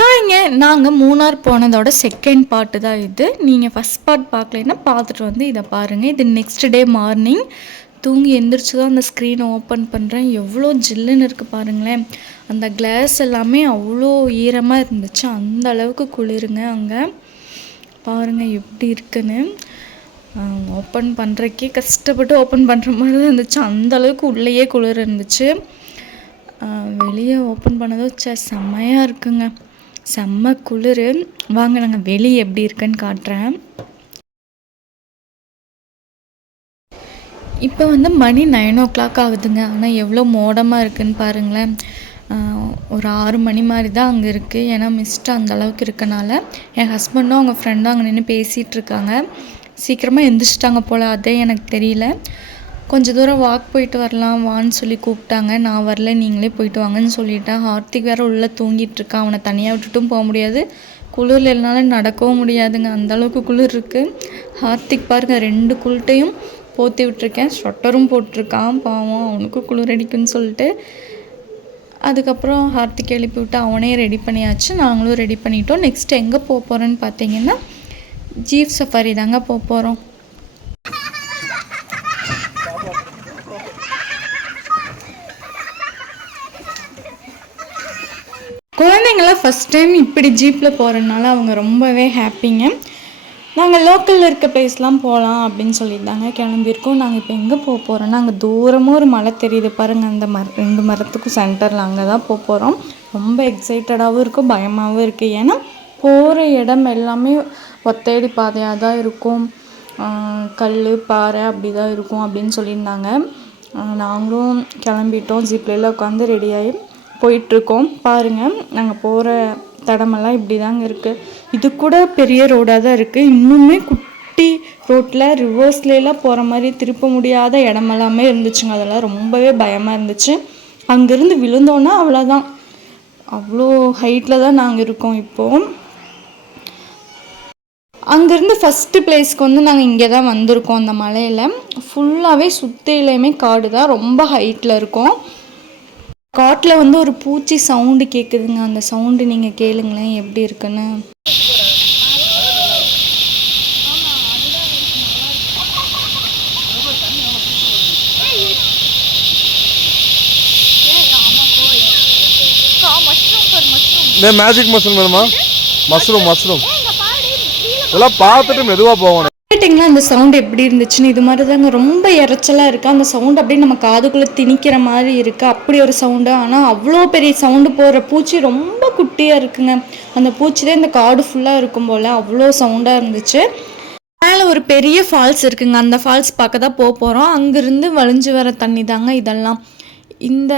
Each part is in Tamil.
ஹாய்ங்க, நாங்கள் மூணார் போனதோட செகண்ட் பார்ட்டு தான் இது. நீங்கள் ஃபஸ்ட் பார்ட் பார்க்கலைன்னா பார்த்துட்டு வந்து இதை பாருங்கள். இது நெக்ஸ்ட் டே மார்னிங் தூங்கி எந்திரிச்சு தான் அந்த ஸ்க்ரீனை ஓப்பன் பண்ணுறேன். எவ்வளோ ஜில்லுன்னு இருக்குது பாருங்களேன். அந்த கிளாஸ் எல்லாமே அவ்வளோ ஈரமாக இருந்துச்சு. அந்த அளவுக்கு குளிருங்க அங்கே. பாருங்கள் எப்படி இருக்குன்னு. ஓப்பன் பண்ணுறக்கே கஷ்டப்பட்டு ஓப்பன் பண்ணுற மாதிரி தான் இருந்துச்சு. அந்த அளவுக்கு உள்ளேயே குளிர் இருந்துச்சு. வெளியே ஓப்பன் பண்ணதும் செம்மையாக இருக்குங்க. செம்ம குளிர். வாங்க நாங்கள் வெளியே எப்படி இருக்குன்னு காட்டுறேன். இப்போ வந்து மணி 9 ஆகுதுங்க. ஆனால் எவ்வளோ மோடமாக இருக்குதுன்னு பாருங்களேன். ஒரு 6 மணி மாதிரி தான் அங்கே இருக்குது. ஏன்னா மிஸ்ட்டு அந்த அளவுக்கு இருக்கனால என் ஹஸ்பண்டும் அவங்க ஃப்ரெண்டும் அங்கே நின்று பேசிகிட்டு இருக்காங்க. சீக்கிரமாக எந்திரிச்சிட்டாங்க போல், அதே எனக்கு தெரியல. கொஞ்சம் தூரம் வாக் போயிட்டு வரலாம் வான்னு சொல்லி கூப்பிட்டாங்க. நான் வரல, நீங்களே போயிட்டு வாங்கன்னு சொல்லிட்டேன். ஹார்த்திக் வேறு உள்ளே தூங்கிட்டுருக்கான். அவனை தனியாக விட்டுட்டும் போக முடியாது, குளிரில் என்னால் நடக்கவும் முடியாதுங்க. அந்தளவுக்கு குளிர் இருக்குது. ஹார்த்திக் பாருங்கள், 2 குளிட்டையும் போற்றி விட்டுருக்கேன். ஸ்வெட்டரும் போட்டிருக்கான். பாவம், அவனுக்கும் குளிர் அடிக்குன்னு சொல்லிட்டு. அதுக்கப்புறம் ஹார்த்திக் எழுப்பி விட்டு அவனே ரெடி பண்ணியாச்சு. நாங்களும் ரெடி பண்ணிட்டோம். நெக்ஸ்ட் எங்கே போக போகிறோன்னு பார்த்தீங்கன்னா ஜீப் சஃபாரி தாங்க போக போகிறோம். குழந்தைங்களாம் ஃபஸ்ட் டைம் இப்படி ஜீப்பில் போகிறதுனால அவங்க ரொம்பவே ஹாப்பிங்க. நாங்கள் லோக்கலில் இருக்க பிளேஸ்லாம் போகலாம் அப்படின்னு சொல்லியிருந்தாங்க. கிளம்பியிருக்கோம். நாங்கள் இப்போ எங்கே போக போகிறோன்னா, அங்கே தூரமாக ஒரு மலை தெரியுது பாருங்கள். அந்த 2 மரத்துக்கும் சென்டரில் அங்கே தான் போக போகிறோம். ரொம்ப எக்ஸைட்டடாகவும் இருக்கும், பயமாகவும் இருக்குது. ஏன்னா போகிற இடம் எல்லாமே ஒத்தையடி பாதையாக தான் இருக்கும். கல் பாறை அப்படி தான் இருக்கும் அப்படின்னு சொல்லியிருந்தாங்க. நாங்களும் கிளம்பிட்டோம். ஜீப்லாம் உட்காந்து ரெடியாகி போயிட்டுருக்கோம். பாருங்கள், நாங்கள் போகிற தடமெல்லாம் இப்படி தாங்க இருக்குது. இது கூட பெரிய ரோடாக தான் இருக்குது. இன்னுமே குட்டி ரோட்டில் ரிவர்ஸ்லாம் போகிற மாதிரி திருப்ப முடியாத இடமெல்லாமே இருந்துச்சுங்க. அதெல்லாம் ரொம்பவே பயமாக இருந்துச்சு. அங்கேருந்து விழுந்தோன்னா அவ்வளோதான். அவ்வளோ ஹைட்டில் தான் நாங்கள் இருக்கோம் இப்போது. அங்கேருந்து ஃபஸ்ட்டு பிளேஸ்க்கு வந்து நாங்கள் இங்கே தான் வந்திருக்கோம். அந்த மலையில் ஃபுல்லாகவே சுற்றிலையுமே காடு தான், ரொம்ப ஹைட்டில் இருக்கும். காட்டில் வந்து ஒரு பூச்சி சவுண்டு கேட்குதுங்க. அந்த சவுண்டு நீங்கள் கேளுங்களேன் எப்படி இருக்குன்னு. மேஜிக் மஷ்ரூம் வேணுமா? மஷ்ரூம் இதெல்லாம் பார்த்துட்டு மெதுவாக போகணும். கேட்டிங்களா அந்த சவுண்டு எப்படி இருந்துச்சுன்னு? இது மாதிரி தாங்க, ரொம்ப இறைச்சலாக இருக்குது. அந்த சவுண்டு அப்படியே நம்ம காதுக்குள்ளே திணிக்கிற மாதிரி இருக்குது. அப்படி ஒரு சவுண்டு. ஆனால் அவ்வளோ பெரிய சவுண்டு போகிற பூச்சி ரொம்ப குட்டியாக இருக்குங்க. அந்த பூச்சி தான் இந்த காடு ஃபுல்லாக இருக்கும் போல். அவ்வளோ சவுண்டாக இருந்துச்சு. மேலே ஒரு பெரிய ஃபால்ஸ் இருக்குங்க. அந்த ஃபால்ஸ் பார்க்க தான் போக போகிறோம். அங்கேருந்து வழிஞ்சு வர தண்ணி தாங்க இதெல்லாம். இந்த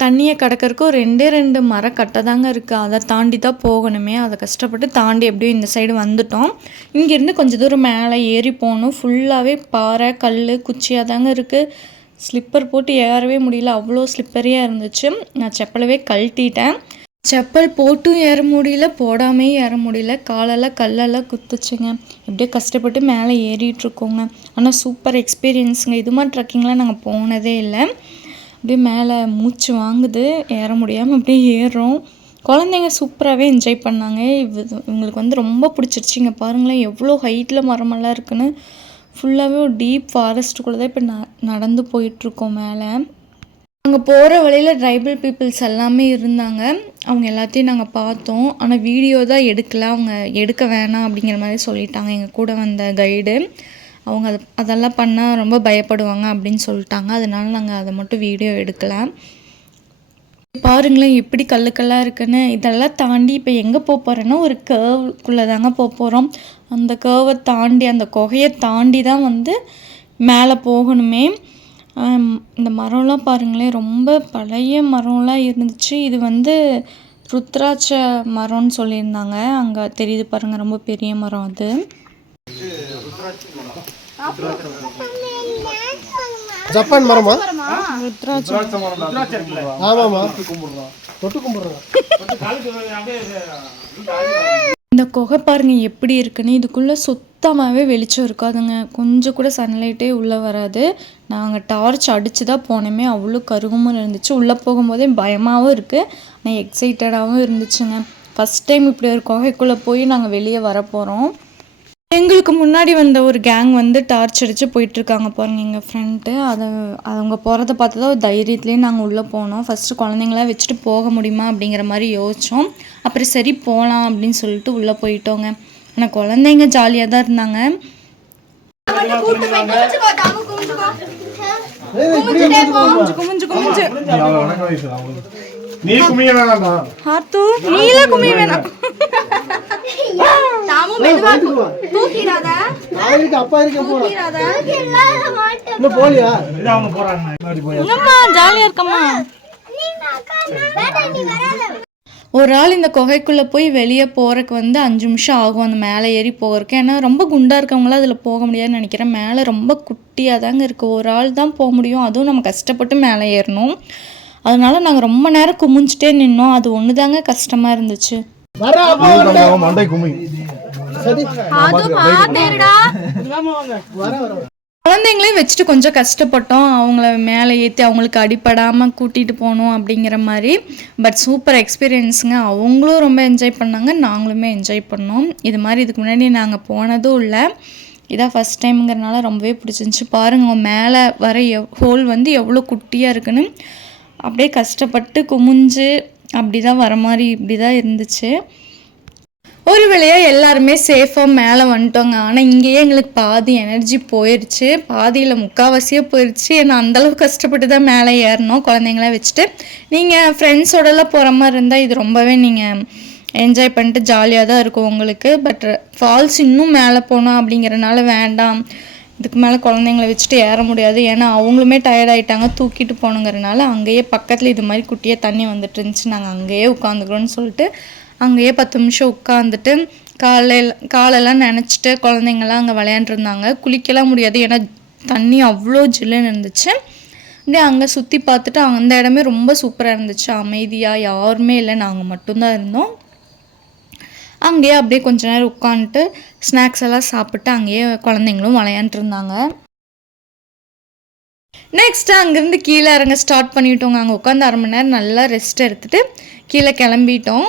தண்ணியை கடக்கிறதுக்கு ஒரு 2 மரக்கட்டை தாங்க இருக்குது. அதை தாண்டி தான் போகணுமே. அதை கஷ்டப்பட்டு தாண்டி எப்படியும் இந்த சைடு வந்துட்டோம். இங்கேருந்து கொஞ்சம் தூரம் மேலே ஏறி போகணும். ஃபுல்லாகவே பாறை கல் குச்சியாக தாங்க இருக்குது. ஸ்லிப்பர் போட்டு ஏறவே முடியல, அவ்வளோ ஸ்லிப்பரியாக இருந்துச்சு. நான் செப்பலவே கழட்டிட்டேன். செப்பல் போட்டும் ஏற முடியல, போடாமே ஏற முடியல. காலெல்லாம் கல்லெல்லாம் குத்துச்சுங்க. எப்படியோ கஷ்டப்பட்டு மேலே ஏறிட்டுருக்கோங்க. ஆனால் சூப்பர் எக்ஸ்பீரியன்ஸுங்க. இது மாதிரி ட்ரெக்கிங்லாம் நாங்கள் போனதே இல்லை. அப்படியே மேலே மூச்சு வாங்குது, ஏற முடியாமல் அப்படியே ஏறுறோம். குழந்தைங்க சூப்பராகவே என்ஜாய் பண்ணாங்க. இவங்களுக்கு வந்து ரொம்ப பிடிச்சிருச்சு. இங்கே பாருங்களேன் எவ்வளோ ஹைட்டில் மரமெல்லாம் இருக்குன்னு. ஃபுல்லாகவே ஒரு டீப் ஃபாரஸ்ட்டுக்குள்ளே தான் இப்போ நடந்து போயிட்டுருக்கோம் மேலே. அங்கே போகிற வழியில் ட்ரைபல் பீப்புள்ஸ் எல்லாமே இருந்தாங்க. அவங்க எல்லாத்தையும் நாங்கள் பார்த்தோம். ஆனால் வீடியோ தான் எடுக்கல. அவங்க எடுக்க வேணாம் அப்படிங்கிற மாதிரி சொல்லிட்டாங்க எங்கள் கூட வந்த கைடு. அவங்க அதெல்லாம் பண்ணால் ரொம்ப பயப்படுவாங்க அப்படின்னு சொல்லிட்டாங்க. அதனால நாங்கள் அதை மட்டும் வீடியோ எடுக்கலாம். பாருங்களேன் எப்படி கல்லுக்கெல்லாம் இருக்குன்னு. இதெல்லாம் தாண்டி இப்போ எங்கே போக போகிறேன்னா ஒரு கர்வுக்குள்ளே தாங்க போக போகிறோம். அந்த கர்வை தாண்டி அந்த குகையை தாண்டி தான் வந்து மேலே போகணுமே. இந்த மரம்லாம் பாருங்களேன், ரொம்ப பழைய மரம்லாம் இருந்துச்சு. இது வந்து ருத்ராட்ச மரம்னு சொல்லியிருந்தாங்க. அங்கே தெரியுது பாருங்கள், ரொம்ப பெரிய மரம் அது. ஜப்பான் மரமா? ஆமாமா. இந்த குகை பாருங்க எப்படி இருக்குன்னு. இதுக்குள்ள சுத்தமாகவே வெளிச்சம் இருக்காதுங்க. கொஞ்சம் கூட சன்லைட்டே உள்ளே வராது. நாங்கள் டார்ச் அடித்து தான் போனோமே. அவ்வளோ கருகமும் இருந்துச்சு. உள்ளே போகும்போதே பயமாகவும் இருக்குது, ஆனால் எக்ஸைட்டடாகவும் இருந்துச்சுங்க. ஃபஸ்ட் டைம் இப்படி ஒரு குகைக்குள்ளே போய் நாங்கள் வெளியே வர போகிறோம். எங்களுக்கு முன்னாடி வந்த ஒரு கேங் வந்து டார்ச் அடித்து போயிட்டுருக்காங்க பாருங்க எங்கள் ஃப்ரெண்ட்டு. அவங்க போகிறத பார்த்து தான் ஒரு தைரியத்துலேயே நாங்கள் உள்ளே போனோம். ஃபஸ்ட்டு குழந்தைங்களாம் வச்சுட்டு போக முடியுமா அப்படிங்கிற மாதிரி யோசித்தோம். அப்புறம் சரி போகலாம் அப்படின்னு சொல்லிட்டு உள்ளே போயிட்டோங்க. ஆனால் குழந்தைங்க ஜாலியாக தான் இருந்தாங்க. ஒரு ஆள் இந்த குகைக்குள்ளே போய் வெளியே போகிறக்கு வந்து 5 நிமிஷம் ஆகும் அந்த மேலே ஏறி போகிறக்கு. ஏன்னா ரொம்ப குண்டாக இருக்கவங்களாம் அதில் போக முடியாதுன்னு நினைக்கிறேன். மேலே ரொம்ப குட்டியாக தாங்க இருக்குது. ஒரு ஆள் தான் போக முடியும். அதுவும் நம்ம கஷ்டப்பட்டு மேலே ஏறணும். அதனால நாங்கள் ரொம்ப நேரம் குமிஞ்சிட்டே நின்னோம். அது ஒன்று தாங்க கஷ்டமாக இருந்துச்சு. குழந்தைங்களையும் வச்சுட்டு கொஞ்சம் கஷ்டப்பட்டோம். அவங்கள மேலே ஏற்றி அவங்களுக்கு அடிப்படாமல் கூட்டிகிட்டு போகணும் அப்படிங்கிற மாதிரி. பட் சூப்பர் எக்ஸ்பீரியன்ஸுங்க. அவங்களும் ரொம்ப என்ஜாய் பண்ணாங்க, நாங்களுமே என்ஜாய் பண்ணோம். இது மாதிரி இதுக்கு முன்னாடி நாங்கள் போனதும் இல்லை, இதான் ஃபஸ்ட் டைமுங்கிறனால ரொம்பவே பிடிச்சிருந்துச்சி. பாருங்கள் மேலே வர ஹோல் வந்து எவ்வளோ குட்டியாக இருக்குன்னு. அப்படியே கஷ்டப்பட்டு குமிஞ்சு அப்படி தான் வர மாதிரி இப்படி தான் இருந்துச்சு. ஒரு வேளையாக எல்லாருமே சேஃபாக மேலே வந்துட்டோங்க. ஆனால் இங்கேயே எங்களுக்கு பாதி எனர்ஜி போயிடுச்சு, பாதியில் முக்கால்வாசியாக போயிடுச்சு. ஏன்னா அந்தளவுக்கு கஷ்டப்பட்டு தான் மேலே ஏறணும் குழந்தைங்களாம் வச்சுட்டு. நீங்கள் ஃப்ரெண்ட்ஸோடலாம் போகிற மாதிரி இருந்தால் இது ரொம்பவே நீங்கள் என்ஜாய் பண்ணிட்டு ஜாலியாக தான் இருக்கும் உங்களுக்கு. பட் ஃபால்ஸ் இன்னும் மேலே போனோம் அப்படிங்கிறனால வேண்டாம், இதுக்கு மேலே குழந்தைங்கள வச்சுட்டு ஏற முடியாது. ஏன்னா அவங்களுமே டயர்ட் ஆகிட்டாங்க, தூக்கிட்டு போகணுங்கிறனால அங்கேயே பக்கத்தில் இது மாதிரி குட்டியாக தண்ணி வந்துட்டு இருந்துச்சு. நாங்கள் அங்கேயே உட்காந்துக்கிறோன்னு சொல்லிட்டு அங்கேயே 10 நிமிஷம் உட்காந்துட்டு காலெல்லாம் நினச்சிட்டு குழந்தைங்கள்லாம் அங்கே விளையாண்டுருந்தாங்க. குளிக்கலாம் முடியாது, ஏன்னா தண்ணி அவ்வளோ ஜில்லுன்னு இருந்துச்சு. அப்படியே அங்கே சுற்றி பார்த்துட்டு அந்த இடமே ரொம்ப சூப்பராக இருந்துச்சு. அமைதியாக யாருமே இல்லை, நாங்கள் மட்டும்தான் இருந்தோம். அங்கேயே அப்படியே கொஞ்ச நேரம் உட்காந்துட்டு ஸ்நாக்ஸ் எல்லாம் சாப்பிட்டு அங்கேயே குழந்தைங்களும் விளையாண்டுருந்தாங்க. நெக்ஸ்ட்டு அங்கேருந்து கீழே இறங்க ஸ்டார்ட் பண்ணிவிட்டோங்க. அங்கே உட்காந்து 1/2 மணி நேரம் நல்லா ரெஸ்ட் எடுத்துகிட்டு கீழே கிளம்பிட்டோம்.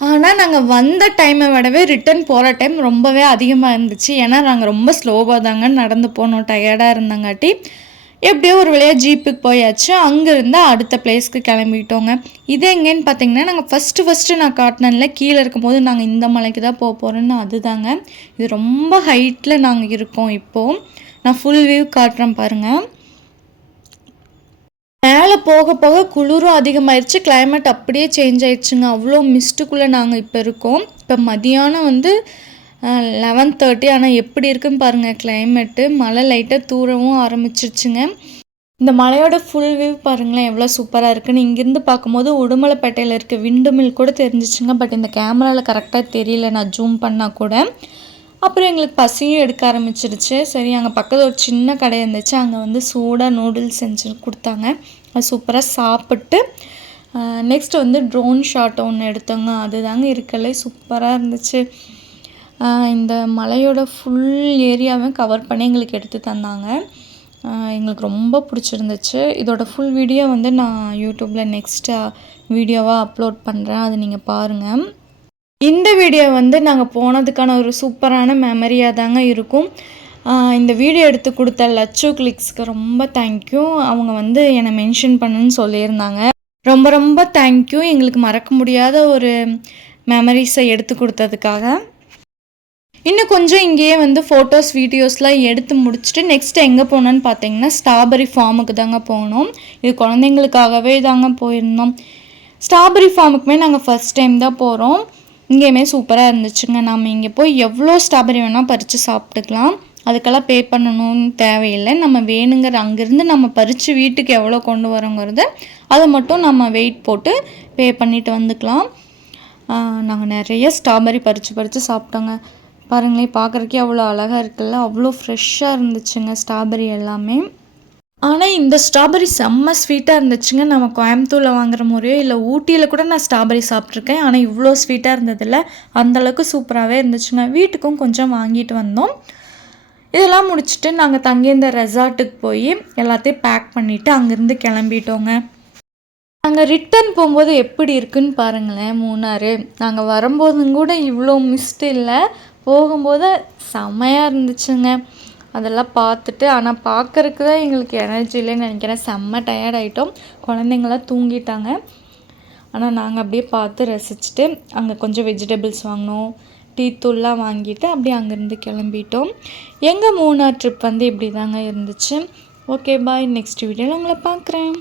ஆனால் நாங்கள் வந்த டைமை விடவே ரிட்டன் போகிற டைம் ரொம்பவே அதிகமாக இருந்துச்சு. ஏன்னா நாங்கள் ரொம்ப ஸ்லோவாக தாங்க நடந்து போனோம், டயர்டாக இருந்தங்காட்டி. எப்படியோ ஒரு வழியாக ஜீப்புக்கு போயாச்சு. அங்கேருந்து அடுத்த பிளேஸ்க்கு கிளம்பிட்டோங்க. இது எங்கேன்னு பார்த்தீங்கன்னா, நாங்கள் ஃபஸ்ட்டு நான் காட்டினேன்ல கீழே இருக்கும்போது நாங்கள் இந்த மலைக்கு தான் போக போகிறோன்னு, அதுதாங்க. இது ரொம்ப ஹைட்டில் நாங்கள் இருக்கோம் இப்போது. நான் ஃபுல் வியூ காட்டுறேன் பாருங்கள். மேலே போக போக குளிரும் அதிகமாகிடுச்சு, கிளைமேட் அப்படியே சேஞ்ச் ஆயிடுச்சுங்க. அவ்வளோ மிஸ்ட்டுக்குள்ளே நாங்கள் இப்போ இருக்கோம். இப்போ மதியானம் வந்து 11:30. ஆனால் எப்படி இருக்குன்னு பாருங்கள் கிளைமேட்டு. மழை லைட்டாக தூரவும் ஆரம்பிச்சிருச்சுங்க. இந்த மலையோட ஃபுல் வியூ பாருங்களேன் எவ்வளோ சூப்பராக இருக்குன்னு. இங்கேருந்து பார்க்கும்போது உடுமலைப்பேட்டையில் இருக்க விண்டு மில் கூட தெரிஞ்சிச்சுங்க. பட் இந்த கேமராவில் கரெக்டாக தெரியல, நான் ஜூம் பண்ணால் கூட. அப்புறம் எங்களுக்கு பசியும் எடுக்க ஆரம்பிச்சிருச்சு. சரி, அங்கே பக்கத்தில் ஒரு சின்ன கடை இருந்துச்சு, அங்கே வந்து சூடாக நூடுல்ஸ் செஞ்சு கொடுத்தாங்க. அது சூப்பராக சாப்பிட்டு நெக்ஸ்ட் வந்து ட்ரோன் ஷாட் ஒன்று எடுத்தோங்க. அதுதாங்க இருக்கலே சூப்பராக இருந்துச்சு. இந்த மலையோட ஃபுல் ஏரியாவை கவர் பண்ணி எங்களுக்கு எடுத்து தந்தாங்க. எங்களுக்கு ரொம்ப பிடிச்சிருந்துச்சு. இதோட ஃபுல் வீடியோ வந்து நான் யூடியூப்பில் நெக்ஸ்ட்டு வீடியோவாக அப்லோட் பண்ணுறேன், அது நீங்கள் பாருங்கள். இந்த வீடியோ வந்து நாங்கள் போனதுக்கான ஒரு சூப்பரான மெமரியாக தாங்க இருக்கும். இந்த வீடியோ எடுத்து கொடுத்த லட்சு கிளிக்ஸ்க்கு ரொம்ப தேங்க்யூ. அவங்க வந்து என்னை மென்ஷன் பண்ணுன்னு சொல்லியிருந்தாங்க. ரொம்ப ரொம்ப தேங்க்யூ, எங்களுக்கு மறக்க முடியாத ஒரு மெமரிஸை எடுத்து கொடுத்ததுக்காக. இன்னும் கொஞ்சம் இங்கேயே வந்து ஃபோட்டோஸ் வீடியோஸ்லாம் எடுத்து முடிச்சுட்டு நெக்ஸ்ட்டு எங்கே போனோன்னு பார்த்தீங்கன்னா ஸ்ட்ராபெரி ஃபார்முக்கு தாங்க போனோம். இது குழந்தைங்களுக்காகவே தாங்க போயிருந்தோம். ஸ்ட்ராபெரி ஃபார்முக்குமே நாங்கள் ஃபஸ்ட் டைம் தான் போகிறோம். இங்கேயுமே சூப்பராக இருந்துச்சுங்க. நம்ம இங்கே போய் எவ்வளோ ஸ்ட்ராபெரி வேணால் பறித்து சாப்பிட்டுக்கலாம், அதுக்கெல்லாம் பே பண்ணணும்னு தேவையில்லை. நம்ம வேணுங்கிற அங்கேருந்து நம்ம பறித்து வீட்டுக்கு எவ்வளோ கொண்டு வரோங்கிறத அதை மட்டும் நம்ம வெயிட் போட்டு பே பண்ணிவிட்டு வந்துக்கலாம். நாங்கள் நிறைய ஸ்ட்ராபெரி பறித்து சாப்பிட்டோங்க. பாருங்களேன், பார்க்குறக்கே அவ்வளோ அழகாக இருக்குல்ல, அவ்வளோ ஃப்ரெஷ்ஷாக இருந்துச்சுங்க ஸ்ட்ராபெரி எல்லாமே. ஆனால் இந்த ஸ்ட்ராபெரி செம்ம ஸ்வீட்டாக இருந்துச்சுங்க. நம்ம கோயம்புத்தூரில் வாங்குற முறையோ இல்லை ஊட்டியில் கூட நான் ஸ்ட்ராபெரி சாப்பிட்ருக்கேன், ஆனால் இவ்வளோ ஸ்வீட்டாக இருந்ததில்ல. அந்தளவுக்கு சூப்பராகவே இருந்துச்சுங்க. வீட்டுக்கும் கொஞ்சம் வாங்கிட்டு வந்தோம். இதெல்லாம் முடிச்சுட்டு நாங்கள் தங்கியிருந்த ரெசார்ட்டுக்கு போய் எல்லாத்தையும் பேக் பண்ணிவிட்டு அங்கேருந்து கிளம்பிட்டோங்க. நாங்கள் ரிட்டர்ன் போகும்போது எப்படி இருக்குன்னு பாருங்களேன் மூணாறு. நாங்கள் வரும்போதும் கூட இவ்வளோ மிஸ்ட் இல்லை, போகும்போது செம்மையாக இருந்துச்சுங்க. அதெல்லாம் பார்த்துட்டு ஆனால் பார்க்குறக்கு தான் எங்களுக்கு எனர்ஜி இல்லைன்னு நினைக்கிறேன். செம்ம டயர்ட் ஆகிட்டோம், குழந்தைங்களாம் தூங்கிட்டாங்க. ஆனால் நாங்கள் அப்படியே பார்த்து ரசிச்சுட்டு அங்கே கொஞ்சம் வெஜிடபிள்ஸ் வாங்கினோம், டீ தூள்லாம் வாங்கிட்டு அப்படியே அங்கேருந்து கிளம்பிட்டோம். எங்கள் மூணார் ட்ரிப் இப்படி தாங்க இருந்துச்சு. ஓகே பாய், நெக்ஸ்ட் வீடியோவில் உங்களை பார்க்குறேன்.